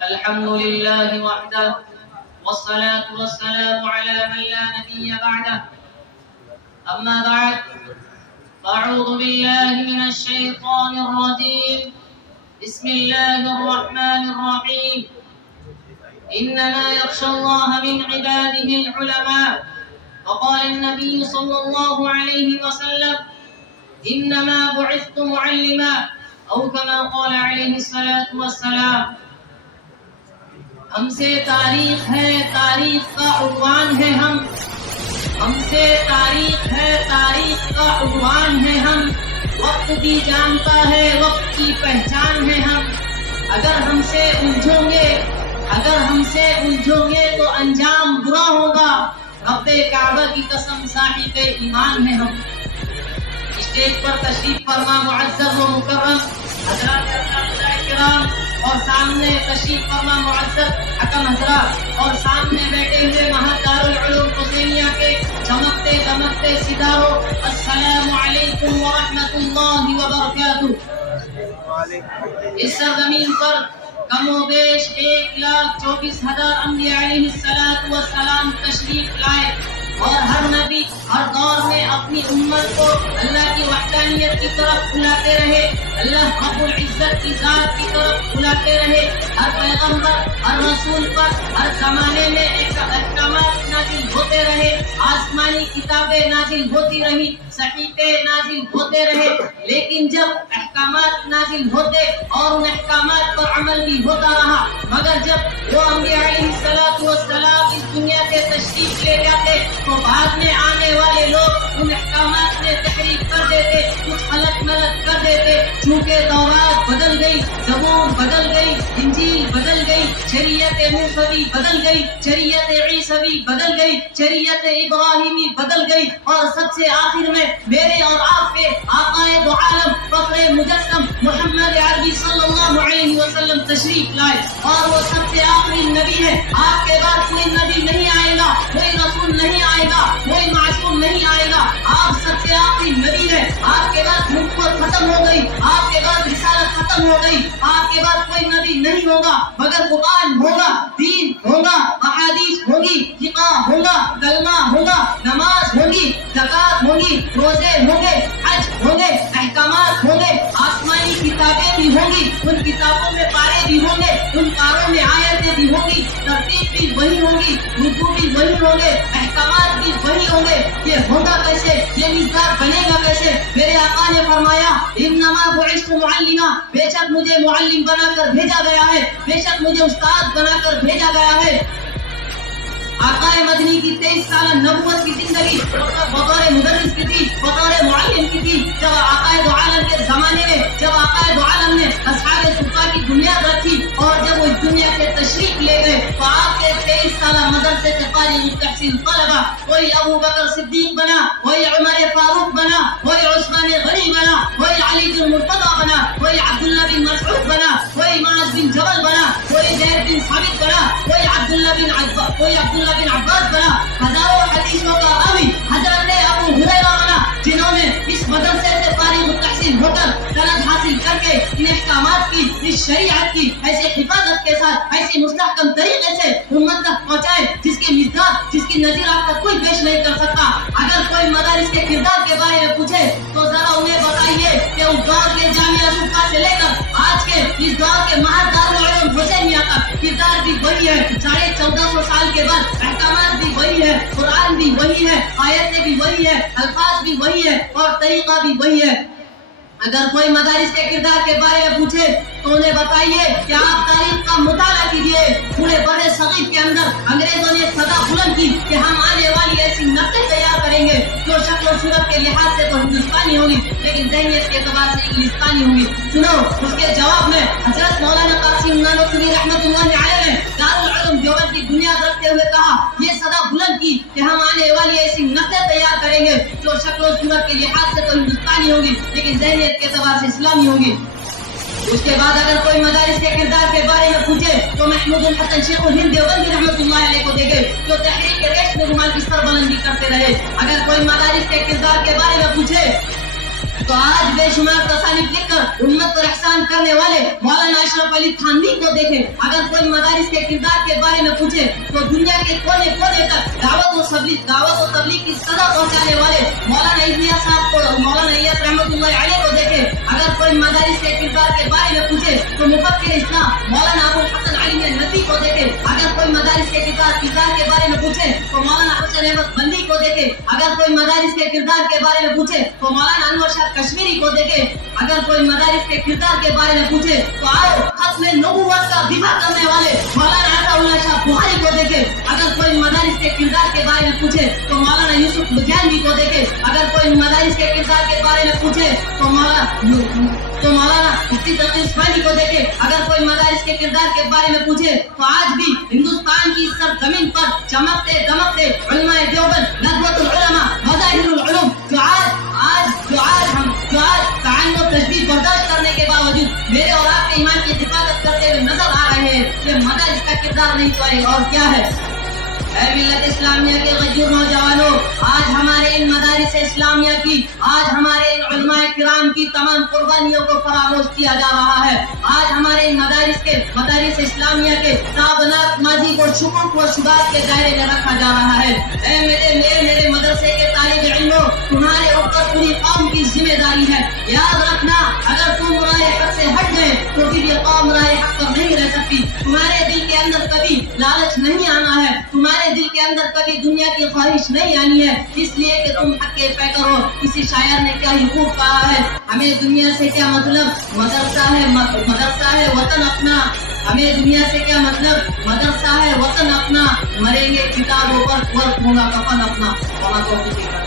الحمد لله وحده والصلاة والسلام على من لا نبي بعده. أما بعد فأعوذ بالله من الشيطان الرجيم. بسم الله الرحمن الرحيم. إنما يخشى الله من عباده العلماء. وقال النبي صلى الله عليه وسلم إنما بعثت معلما أو كما قال عليه الصلاة والسلام. ہم سے تاریخ ہے، تاریخ کا عنوان ہے ہم سے تاریخ ہے، تاریخ کا عنوان ہے ہم. وقت بھی جانتا ہے، وقت کی پہچان ہے ہم. اگر ہم سے الجھو گے تو انجام برا ہوگا. رب کعبہ کی قسم صاحب ایمان ہے ہم. اسٹیج پر تشریف فرما معزز و مکرم حضرات کرام اور سامنے تشریف فرما معزز حکم حضرات اور سامنے بیٹھے ہوئے مہد دارالعلوم حسینیہ کے چمکتے دمکتے ستاروں، السلام علیکم ورحمۃ اللہ وبرکاتہ. اس سرزمین پر کم و بیش 1,24,000 انبیاء علیہ السلام تشریف لائے اور ہر نبی ہر دور میں اپنی امت کو اللہ کی وحدانیت کی طرف بلاتے رہے، اللہ رب العزت کی ذات کی طرف بلاتے رہے. ہر پیغمبر ہر رسول پر ہر زمانے میں احکامات نازل ہوتے رہے، آسمانی کتابیں نازل ہوتی رہی، صحیفے نازل ہوتے رہے. لیکن جب احکامات نازل ہوتے اور ان احکامات پر عمل بھی ہوتا رہا، مگر جب وہ انبیاء علیہ السلام اس دنیا سے تشریف لے جاتے تو بعد میں آنے والے لوگ ان احکامات میں تحریف کر دیتے، کچھ غلط ملت کر دیتے. چونکہ دورات بدل گئی، زبور بدل گئی، انجیل بدل گئی، شریعت موسوی بدل گئی، شریعت عیسوی بدل گئی، شریعت ابراہیمی بدل گئی، اور سب سے آخر میں میرے اور آپ کے آقائے دو عالم فخر مجسم محمد عربی صلی اللہ علیہ وسلم تشریف لائے اور وہ سب سے آخری نبی ہے. آپ کے بعد کوئی نبی نہیں آئے گا، کوئی رسول نہیں آئے گا، کوئی معصوم نہیں آئے گا. آپ سب سے آخری نبی ہے. آپ کے بعد نبوت ختم ہو گئی، آپ کے بعد رسالت ختم ہو گئی. آپ کے بعد کوئی نبی نہیں ہوگا مگر قرآن ہوگا، دین ہوگا، احادیث ہوگی، فقہ ہوگا، کلمہ ہوگا، نماز ہوگی، زکات ہوگی، روزے ہوں گے، حج ہوں گے، احکامات ہوں گے، آسمانی کتابیں بھی ہوں گی، ان کتابوں میں پارے بھی ہوں گے، ان پاروں میں آیتیں بھی ہوں گی، ترتیب بھی وہی ہوگی، رکوع بھی وہی ہوں گے، احکامات بھی وہی ہوں گے. یہ ہوگا کیسے؟ یہ مزدار بنے گا کیسے؟ میرے آقا نے فرمایا انما بعثت معلما، بے شک مجھے معلم بنا کر بھیجا گیا ہے، بے شک مجھے استاد بنا کر بھیجا گیا ہے. آقا مدنی کی 23 سالہ نبوت کی زندگی بطور مدرس کی تھی، بطور معلم کی تھی. جب آقا دو عالم کے زمانے میں جب آقا دو عالم نے اصحاب صفہ کی بنیاد رکھی اور جب وہ اس دنیا سے تشریف لے گئے تو آپ کے 23 سالہ مدرسے سے فارغ التحصیل طلبہ کوئی ابو بکر صدیق بنا، کوئی عمر فاروق بنا، کوئی عثمان غنی بنا، کوئی علی بن مرتضی بنا، کوئی عبداللہ بن مسعود بنا، کوئی معاذ بن جبل بنا، کوئی زید بن ثابت بنا، کوئی عبداللہ بن عباس بنا. ہزاروں حدیثوں کا راوی حضرت ابو ہریرہ بنا، جنہوں نے اس مدرسے سے فارغ التحصیل ہو کر سند حاصل کر کے ان احکامات کی، اس شریعت کی ایسے حفاظت کے ساتھ ایسے مستحکم طریقے سے امت تک پہنچائے جس کی مزداد، جس کی نظیر آپ تک کوئی پیش نہیں کر سکتا. اگر کوئی مدارس کے کردار کے بارے میں پوچھے تو ذرا انہیں بتائیے کہ اس دور کے جامعہ صفہ سے لے کر آج کے اس دور کے مہد دارالعلوم حسینیہ تک کردار بھی وہی ہے. 1450 سال کے بعد احکامات بھی وہی ہے، قرآن بھی وہی ہے، آیتیں بھی وہی ہے، الفاظ بھی وہی ہے اور طریقہ بھی وہی ہے. اگر کوئی مدارس کے کردار کے بارے میں پوچھے تو انہیں بتائیے کہ آپ تاریخ کا مطالعہ کیجیے. پورے بر صغیر کے اندر انگریزوں نے صدا بلند کی کہ ہم آنے والی ایسی نسلیں تیار کریں گے جو شکل و صورت کے لحاظ سے تو ہندوستانی ہوگی لیکن ذہنیت کے اعتبار سے انگلستانی ہوگی. سنو اس کے جواب میں حضرت مولانا قاسم نانوتوی رحمۃ اللہ علیہ نے دارالعلوم دیوبند کی بنیاد رکھتے ہوئے کہا یہ صدا بلند کی کہ ہم آنے والی ایسی نسلیں تیار کریں گے جو شکل و صورت کے لحاظ سے تو ہندوستانی ہوگی لیکن ذہنیت کے اعتبار سے اسلامی ہوگی. اس کے بعد اگر کوئی مدارس کے کردار کے بارے میں پوچھے تو محمود الحسن شیخ الہند دیوبندی رحمۃ اللہ علیہ کو دیکھے جو تحریک ریشم رومال کی سربلندی کرتے رہے. اگر کوئی مدارس کے کردار کے بارے میں پوچھے تو آج بے شمار تصانیف لکھ کر امت پر احسان کرنے والے مولانا اشرف علی تھانوی کو دیکھیں. اگر کوئی مدارس کے کردار کے بارے میں پوچھے تو دنیا کے کونے کونے تک دعوت و تبلیغ کی صدا پہنچانے والے مولانا الیاس صاحب کو، مولانا الیاس رحمۃ اللہ علیہ کو دیکھیں. اگر کوئی مدارس کے کردار کے بارے میں پوچھے تو مفکر اسلام مولانا ابو الحسن علی ندوی کو دیکھیں. اگر کوئی مدارس کے کردار کے بارے میں پوچھے تو مولانا حسین احمد بندی کو دیکھیں. اگر کوئی مدارس کے کردار کے بارے میں پوچھے تو مولانا انور شاہ کشمیری کو دیکھیں. اگر کوئی مدارس کے کردار کے بارے میں پوچھے تو آؤ ختم نبوت کا دفاع کرنے والے مولانا عطا اللہ شاہ بخاری کو دیکھیں. اگر کوئی مدارس کے کردار کے بارے میں پوچھے تو مولانا یوسف لدھیانوی کو دیکھیں. اگر کوئی مدارس کے کردار کے بارے میں پوچھے تو مولانا مفتی تقی عثمانی کو دیکھیں. اگر کوئی مدارس کے کردار کے بارے میں پوچھے تو آج بھی ہندوستان کی سرزمین پر چمکتے دمکتے علماء دیوبند، ندوۃ العلماء، مظاہر العلوم جو آج تعین و تجدید برداشت کرنے کے باوجود میرے اور آپ کے ایمان کی حفاظت کرتے ہوئے نظر آ رہے ہیں. یہ مدارس کا کردار نہیں تو اور کیا ہے؟ اے ملت اسلامیہ کے غیور نوجوانوں، آج ہمارے ان مدارس اسلامیہ کی، آج ہمارے ان علماء کرام کی تمام قربانیوں کو فراموش کیا جا رہا ہے. آج ہمارے ان مدارس اسلامیہ کے تابناک ماضی کو شکوک و شبہات کے دائرے میں رکھا جا رہا ہے. اے میرے مدرسے کے طالب علموں، تمہارے اوپر پوری قوم کی ذمہ داری ہے. یاد رکھنا، اگر تم راہ حق سے ہٹ گئے تو پھر یہ قوم راہ حق پر نہیں رہ سکتی. تمہارے دل کے اندر کبھی لالچ نہیں آنا ہے، تمہارے دل کے اندر کبھی دنیا کی خواہش نہیں آنی ہے، اس لیے کہ تم حق کے پیکر ہو. کسی شاعر نے کیا ہی خوب کہا ہے، ہمیں دنیا سے کیا مطلب، مدرسہ ہے وطن اپنا. ہمیں دنیا سے کیا مطلب، مدرسہ ہے وطن اپنا. مریں گے کتابوں پر، ورق ہوگا کفن اپنا.